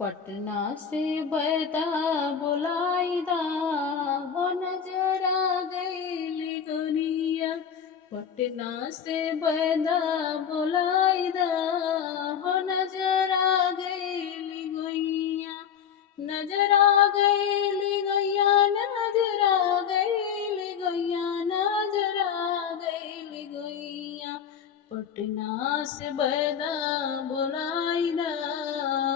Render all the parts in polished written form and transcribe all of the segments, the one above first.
पटना से बैदा बुलाईदा हो नजरा गईली दुनिया। पटना से बैदा बुलाईदा हो नजरा गईली गुइया। नजरा गईली गैया नजरा गईली गैया नजरा गईली गैया। पटना से बैदा बुलाईदा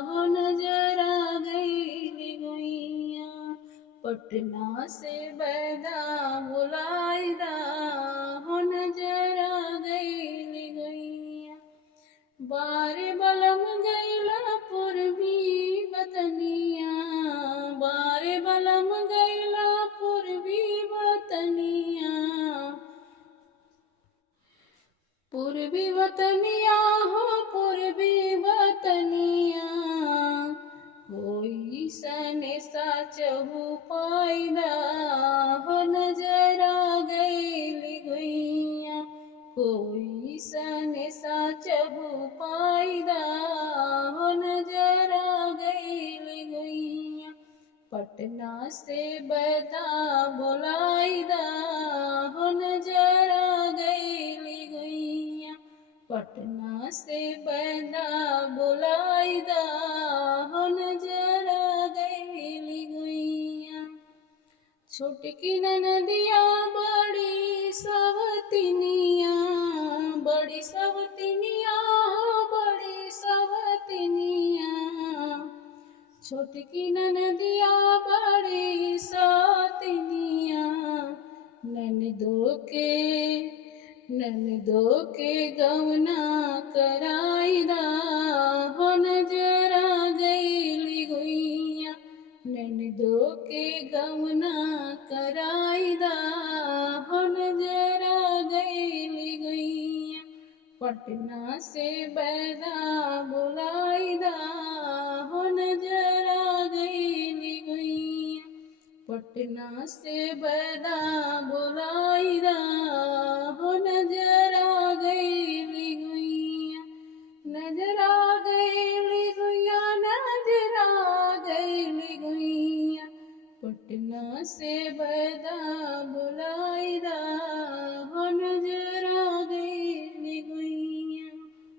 हो नजरा गईली गैया। पटना से बैदा बुलाईदा हो नजरा गईली गैया। बारे बलम गैला पूर्वी बतनिया। बारे बलम गैला पूर्वी बतनिया। पूर्वी वतनिया हो पूर्वी वतनिया। कोई सने साचहु पाईदा हो नजरा गईली गैया। कोई सने साचहु पाईदा हो नजरा गईली गैया। पटना से बैदा बुलाईदा हो नजरा गईली गैया। पटना से बैदा बुलाईदा हो नजरा गईली गैया। छोटकी ननदिया बड़ी सवतिनिया। बड़ी सवतिनिया बड़ी सवतिनिया। छोटकी ननदिया बड़ी सवतिनिया। ननदो के गवना कराईदा हो नजरा गईली गैया। ननदो के गवना कराईदा हो नजरा गईली गैया। पटना से बैदा बुलाईदा हो नजरा गईली गैया। पटना से बैदा बुलाईदा हो नजरा गईली गैया। नजरा गईली गैया नजरा गईली गैया। पटना से बैदा